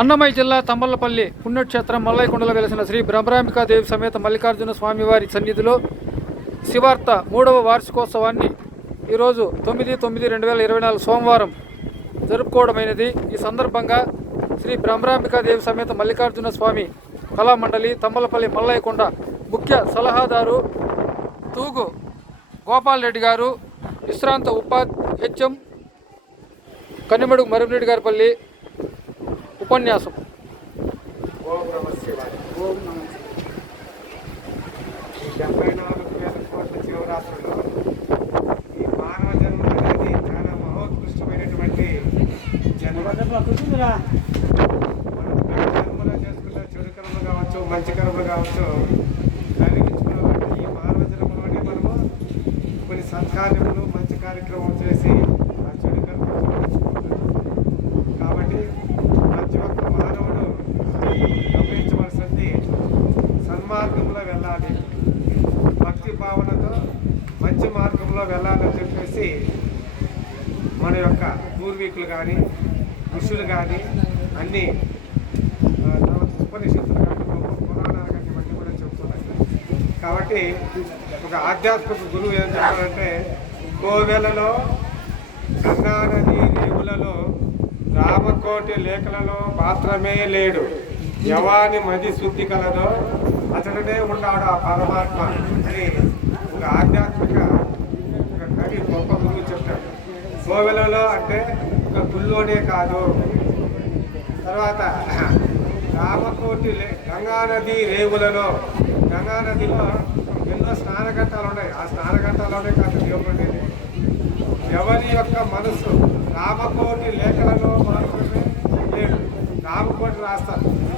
అన్నమయ్య జిల్లా తంబళ్లపల్లి పుణ్యక్షేత్రం మల్లయ్యకొండలో వెలిసిన శ్రీ బ్రహ్మరాంబికాదేవి సమేత మల్లికార్జున స్వామివారి సన్నిధిలో శివార్త 3వ వార్షికోత్సవాన్ని ఈరోజు 9/9/2024 సోమవారం జరుపుకోవడమైనది. ఈ సందర్భంగా శ్రీ బ్రహ్మరాంబికాదేవి సమేత మల్లికార్జున స్వామి కళామండలి తంబళ్లపల్లి మల్లయ్యకొండ ముఖ్య సలహాదారు తూగు గోపాల్ రెడ్డి గారు, విశ్రాంత హెచ్ఎం కన్నిమడుగు మరిరెడ్డి గారిపల్లి ఉపన్యాసం. ఓం నమ శివాయ. ఓం నమ ఈ 74,000 కోట్ల జీవరాశుల్లో ఈ మానవ జన్మ అనేది చాలా మహోత్కృష్టమైనటువంటి జన్మ. మనం జన్మలో చేసుకున్న చెడు కర్మలు కావచ్చు, మంచి కర్మలు కావచ్చు, కలిగించుకున్నటువంటి ఈ మానవ జన్మలోనే మనము కొన్ని సత్కార్యములు మంచి కార్యక్రమం చేసి ఆ చెడు కర్మలు కాబట్టి ప్రతి ఒక్క మానవుడు గమనించవలసింది సన్మార్గంలో వెళ్ళాలి, భక్తి భావనతో మంచి మార్గంలో వెళ్ళాలని చెప్పేసి మన యొక్క పూర్వీకులు కానీ ఋషులు కానీ అన్నీ ఉపనిషత్తులు కానీ పురాణాలు కానీ ఇవన్నీ కూడా చెబుతున్నాయి. కాబట్టి ఒక ఆధ్యాత్మిక గురువు ఏం చెప్పారంటే, కోవెలలో గంగానది రేవులలో రామకోటి లేఖలలో మాత్రమే లేడు, యవాని మది శుద్ధి కలదో అతడనే ఉన్నాడు ఆ పరమాత్మ అని ఒక ఆధ్యాత్మిక ఒక కవి గొప్ప గురువు చెప్తాడు. కోవెలలో అంటే ఒక గుళ్ళోనే కాదు, తర్వాత రామకోటి గంగానది రేవులలో, గంగానదిలో ఎన్నో స్నానఘట్టాలు ఉన్నాయి, ఆ స్నానఘట్టాల్లోనే కాదు దేవుడు ఉండేది. ఎవరి యొక్క మనసు రామకోటి లేఖలలో మాత్రమే లేడు, రామకోటి రాస్తారు.